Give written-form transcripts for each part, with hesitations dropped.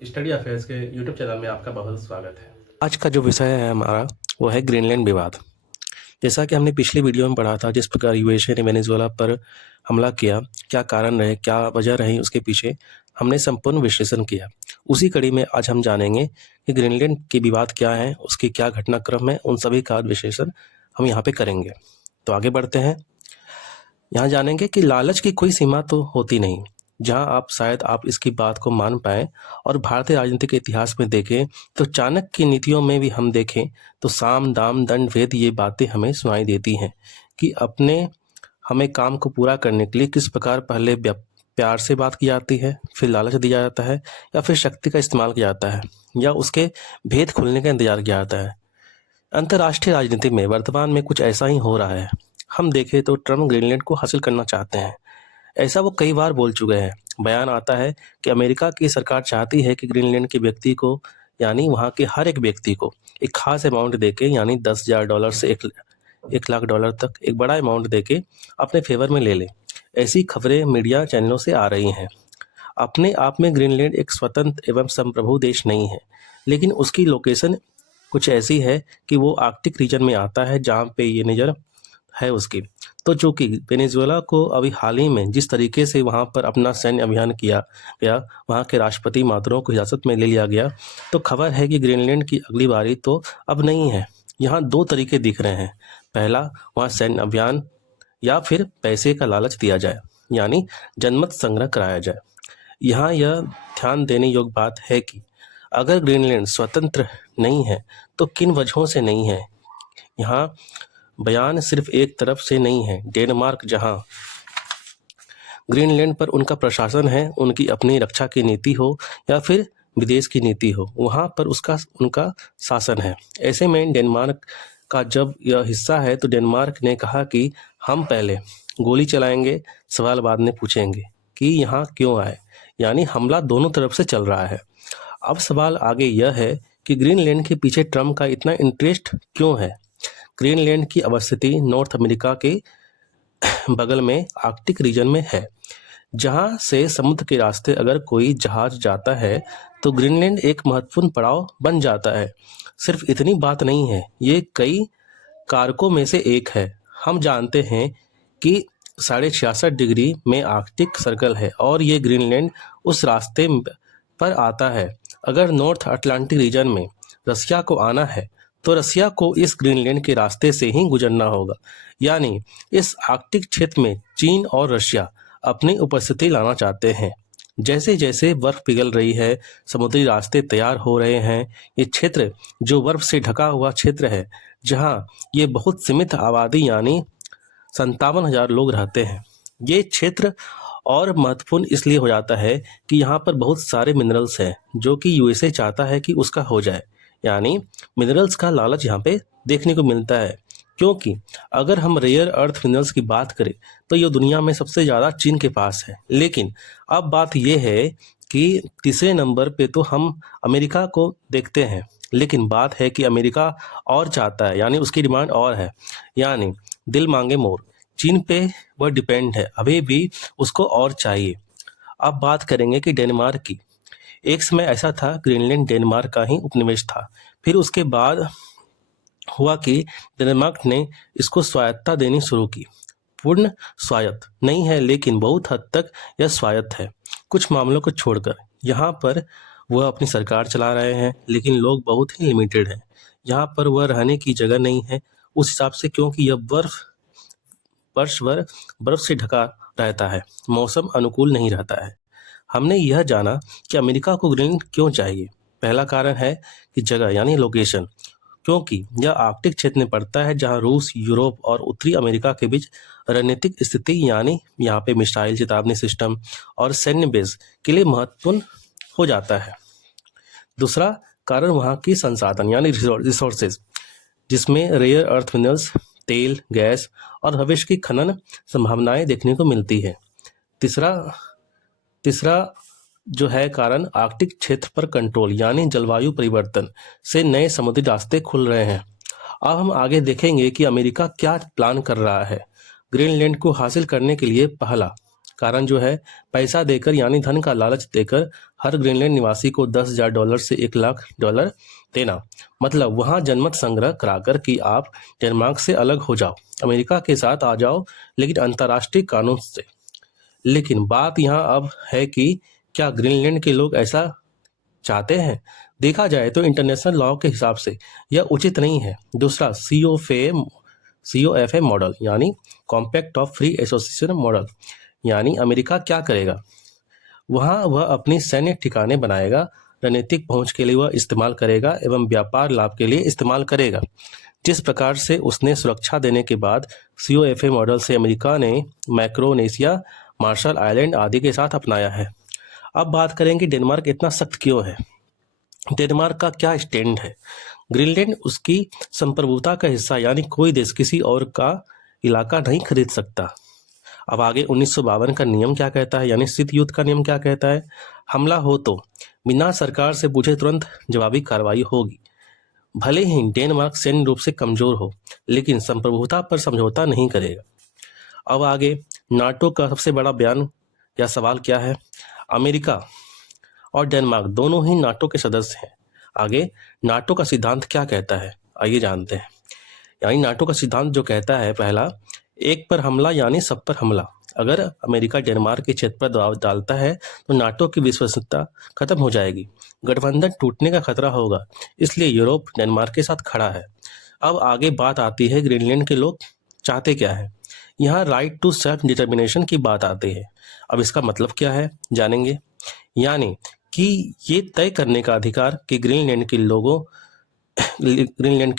Study affairs के YouTube channel में आपका बहुत स्वागत है। आज का जो विषय है हमारा वो है ग्रीनलैंड विवाद। जैसा कि हमने पिछली वीडियो में पढ़ा था, जिस प्रकार यूएसए ने वेनेजुएला पर हमला किया, क्या कारण रहे, क्या वजह रही उसके पीछे, हमने संपूर्ण विश्लेषण किया। उसी कड़ी में आज हम जानेंगे कि ग्रीनलैंड के विवाद क्या है, उसकी क्या घटनाक्रम है, उन सभी का विश्लेषण हम यहाँ पे करेंगे। तो आगे बढ़ते हैं। यहाँ जानेंगे कि लालच की कोई सीमा तो होती नहीं। जहाँ आप इसकी बात को मान पाएं और भारतीय राजनीतिक इतिहास में देखें तो चाणक्य की नीतियों में भी हम देखें तो साम दाम दंड भेद ये बातें हमें सुनाई देती हैं कि हमें काम को पूरा करने के लिए किस प्रकार पहले प्यार से बात की जाती है, फिर लालच दिया जाता है, या फिर शक्ति का इस्तेमाल किया जाता है, या उसके भेद खुलने का इंतजार किया जाता है। अंतर्राष्ट्रीय राजनीति में वर्तमान में कुछ ऐसा ही हो रहा है। हम देखें तो ट्रम्प ग्रीनलैंड को हासिल करना चाहते हैं। ऐसा वो कई बार बोल चुके हैं। बयान आता है कि अमेरिका की सरकार चाहती है कि ग्रीनलैंड के व्यक्ति को, यानी वहाँ के हर एक व्यक्ति को एक खास अमाउंट देके, यानी $10,000 से 1 लाख डॉलर तक एक बड़ा अमाउंट देके अपने फेवर में ले ले। ऐसी खबरें मीडिया चैनलों से आ रही हैं। अपने आप में ग्रीनलैंड एक स्वतंत्र एवं संप्रभु देश नहीं है, लेकिन उसकी लोकेशन कुछ ऐसी है कि वो आर्कटिक रीजन में आता है, जहाँ पे ये नज़र है उसकी। तो चूंकि वेनेजुएला को अभी हाल ही में जिस तरीके से वहाँ पर अपना सैन्य अभियान किया गया, वहाँ के राष्ट्रपति मादुरो को हिरासत में ले लिया गया, तो खबर है कि ग्रीनलैंड की अगली बारी तो अब नहीं है। यहाँ दो तरीके दिख रहे हैं। पहला, वहाँ सैन्य अभियान या फिर पैसे का लालच दिया जाए, यानी जनमत संग्रह कराया जाए। यहाँ यह ध्यान देने योग्य बात है कि अगर ग्रीनलैंड स्वतंत्र नहीं है तो किन वजहों से नहीं है। यहाँ बयान सिर्फ एक तरफ से नहीं है। डेनमार्क, जहां ग्रीनलैंड पर उनका प्रशासन है, उनकी अपनी रक्षा की नीति हो या फिर विदेश की नीति हो, वहां पर उनका शासन है। ऐसे में डेनमार्क का जब यह हिस्सा है तो डेनमार्क ने कहा कि हम पहले गोली चलाएंगे, सवाल बाद में पूछेंगे कि यहाँ क्यों आए, यानी हमला दोनों तरफ से चल रहा है। अब सवाल आगे यह है कि ग्रीनलैंड के पीछे ट्रम्प का इतना इंटरेस्ट क्यों है। ग्रीनलैंड की अवस्थिति नॉर्थ अमेरिका के बगल में आर्कटिक रीजन में है, जहां से समुद्र के रास्ते अगर कोई जहाज जाता है तो ग्रीनलैंड एक महत्वपूर्ण पड़ाव बन जाता है। सिर्फ इतनी बात नहीं है, ये कई कारकों में से एक है। हम जानते हैं कि 66.5 डिग्री में आर्कटिक सर्कल है और ये ग्रीनलैंड उस रास्ते पर आता है। अगर नॉर्थ अटलांटिक रीजन में रसिया को आना है तो रसिया को इस ग्रीनलैंड के रास्ते से ही गुजरना होगा, यानी इस आर्कटिक क्षेत्र में चीन और रशिया अपनी उपस्थिति लाना चाहते हैं। जैसे जैसे बर्फ पिघल रही है, समुद्री रास्ते तैयार हो रहे हैं। ये क्षेत्र जो बर्फ से ढका हुआ क्षेत्र है, जहां ये बहुत सीमित आबादी यानी 57,000 लोग रहते हैं। ये क्षेत्र और महत्वपूर्ण इसलिए हो जाता है कि यहाँ पर बहुत सारे मिनरल्स हैं जो कि यूएसए चाहता है कि उसका हो जाए, यानी मिनरल्स का लालच यहाँ पे देखने को मिलता है। क्योंकि अगर हम रेयर अर्थ मिनरल्स की बात करें तो ये दुनिया में सबसे ज़्यादा चीन के पास है। लेकिन अब बात यह है कि तीसरे नंबर पे तो हम अमेरिका को देखते हैं, लेकिन बात है कि अमेरिका और चाहता है, यानी उसकी डिमांड और है, यानी दिल मांगे मोर। चीन पे वह डिपेंड है, अभी भी उसको और चाहिए। अब बात करेंगे कि डेनमार्क की। एक समय ऐसा था ग्रीनलैंड डेनमार्क का ही उपनिवेश था। फिर उसके बाद हुआ कि डेनमार्क ने इसको स्वायत्तता देनी शुरू की। पूर्ण स्वायत्त नहीं है, लेकिन बहुत हद तक यह स्वायत्त है। कुछ मामलों को छोड़कर यहाँ पर वह अपनी सरकार चला रहे हैं, लेकिन लोग बहुत ही लिमिटेड हैं। यहाँ पर वह रहने की जगह नहीं है उस हिसाब से, क्योंकि यह वर्ष भर बर्फ से ढका रहता है, मौसम अनुकूल नहीं रहता है। हमने यह जाना कि अमेरिका को ग्रीनलैंड क्यों चाहिए। पहला कारण है कि जगह, यानी लोकेशन, क्योंकि यह आर्कटिक क्षेत्र में पड़ता है जहां रूस, यूरोप और उत्तरी अमेरिका के बीच रणनीतिक स्थिति, यानी यहाँ पे मिसाइल चेतावनी सिस्टम और सैन्य बेस के लिए महत्वपूर्ण हो जाता है। दूसरा कारण वहाँ की संसाधन, यानी रिसोर्सेज, जिसमें रेयर अर्थ मिनरल्स, तेल, गैस और भविष्य की खनन संभावनाएं देखने को मिलती है। तीसरा जो है कारण, आर्कटिक क्षेत्र पर कंट्रोल, यानी जलवायु परिवर्तन से नए समुद्री रास्ते खुल रहे हैं। अब हम आगे देखेंगे कि अमेरिका क्या प्लान कर रहा है ग्रीनलैंड को हासिल करने के लिए। पहला, कारण जो है पैसा देकर यानी धन का लालच देकर हर ग्रीनलैंड निवासी को $10,000 से $1,00,000 देना, मतलब वहां जनमत संग्रह कराकर कि आप डेनमार्क से अलग हो जाओ, अमेरिका के साथ आ जाओ, लेकिन अंतर्राष्ट्रीय कानून से। लेकिन बात यहाँ अब है कि क्या ग्रीनलैंड के लोग ऐसा चाहते हैं? देखा जाए तो इंटरनेशनल लॉ के हिसाब से यह उचित नहीं है। दूसरा, COFA मॉडल यानी compact of free association model, यानी अमेरिका क्या करेगा? वहाँ वह अपनी सैन्य ठिकाने बनाएगा, रणनीतिक पहुंच के लिए वह इस्तेमाल करेगा एवं व्यापार लाभ के लिए इस्तेमाल करेगा। जिस प्रकार से उसने सुरक्षा देने के बाद COFA मॉडल से अमेरिका ने मैक्रोनेशिया, मार्शल आइलैंड आदि के साथ अपनाया है। अब बात करेंगे डेनमार्क इतना सख्त क्यों है। डेनमार्क का क्या स्टैंड है? ग्रीनलैंड उसकी संप्रभुता का हिस्सा, यानी कोई देश किसी और का इलाका नहीं खरीद सकता। अब आगे 1952 का नियम क्या कहता है, यानी शीत युद्ध का नियम क्या कहता है? हमला हो तो बिना सरकार से पूछे तुरंत जवाबी कार्रवाई होगी। भले ही डेनमार्क सैन्य रूप से कमजोर हो, लेकिन संप्रभुता पर समझौता नहीं करेगा। अब आगे नाटो का सबसे बड़ा बयान या सवाल क्या है? अमेरिका और डेनमार्क दोनों ही नाटो के सदस्य हैं। आगे नाटो का सिद्धांत क्या कहता है, आइए जानते हैं। यानी नाटो का सिद्धांत जो कहता है, पहला, एक पर हमला यानी सब पर हमला। अगर अमेरिका डेनमार्क के क्षेत्र पर दबाव डालता है तो नाटो की विश्वसनीयता खत्म हो जाएगी, गठबंधन टूटने का खतरा होगा, इसलिए यूरोप डेनमार्क के साथ खड़ा है। अब आगे बात आती है ग्रीनलैंड के लोग चाहते क्या है। यहाँ राइट टू सेल्फ डिटर्मिनेशन की बात आती है। अब इसका मतलब क्या है जानेंगे, यानी कि ये तय करने का अधिकार कि ग्रीनलैंड के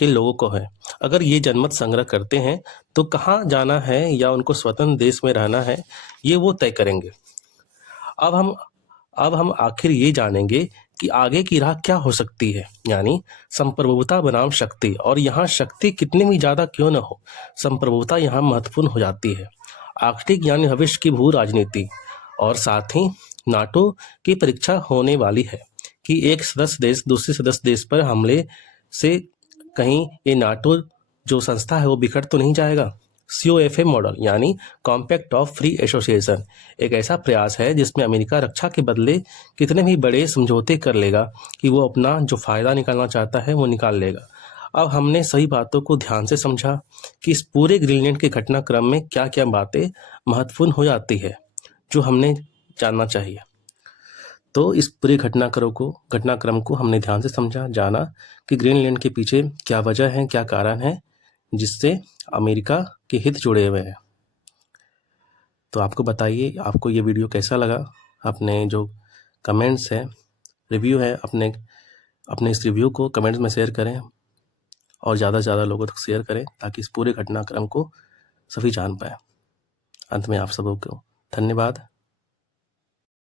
लोगों को है। अगर ये जनमत संग्रह करते हैं तो कहाँ जाना है या उनको स्वतंत्र देश में रहना है, ये वो तय करेंगे। अब हम आखिर ये जानेंगे कि आगे की राह क्या हो सकती है, यानी संप्रभुता बनाम शक्ति। और यहाँ शक्ति कितनी भी ज्यादा क्यों न हो, संप्रभुता यहाँ महत्वपूर्ण हो जाती है। आर्कटिक यानी भविष्य की भू राजनीति, और साथ ही नाटो की परीक्षा होने वाली है कि एक सदस्य देश दूसरे सदस्य देश पर हमले से कहीं ये नाटो जो संस्था है वो बिखर तो नहीं जाएगा। COFA मॉडल यानी कॉम्पैक्ट ऑफ फ्री एसोसिएशन एक ऐसा प्रयास है जिसमें अमेरिका रक्षा के बदले कितने भी बड़े समझौते कर लेगा कि वो अपना जो फायदा निकालना चाहता है वो निकाल लेगा। अब हमने सही बातों को ध्यान से समझा कि इस पूरे ग्रीनलैंड के घटनाक्रम में क्या क्या बातें महत्वपूर्ण हो जाती है जो हमने जानना चाहिए। तो इस पूरे घटनाक्रम को हमने ध्यान से समझा, जाना कि ग्रीनलैंड के पीछे क्या वजह है, क्या कारण है जिससे अमेरिका के हित जुड़े हुए हैं। तो आपको बताइए आपको ये वीडियो कैसा लगा। अपने जो कमेंट्स है, रिव्यू है, अपने इस रिव्यू को कमेंट्स में शेयर करें और ज़्यादा से ज़्यादा लोगों तक शेयर करें ताकि इस पूरे घटनाक्रम को सभी जान पाएँ। अंत में आप सबों को धन्यवाद।